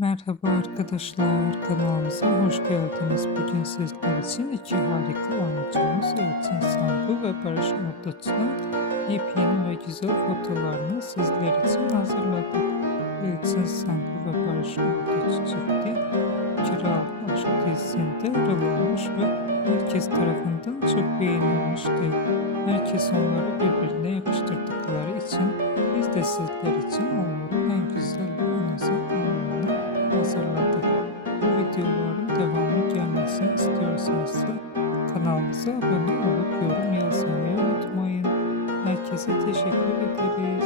Merhaba arkadaşlar, kanalımıza hoş geldiniz. Bugün sizler için iki harika oyuncumuz Elçin Sangu ve Barış Arduç'un yepyeni ve güzel fotolarını sizler için hazırladık. Elçin Sangu ve Barış Arduç çifti Kral Aşk dizisinde rol almış ve herkes tarafından çok beğenilmişti. Herkes onları birbirine yakıştırdıkları için biz de sizler için onların en güzel ve en özel anlarını hazırladık. Bu videoların devamı gelmesini istiyorsanız kanalımıza abone olup yorum yazmayı unutmayın. Herkese teşekkür ederiz.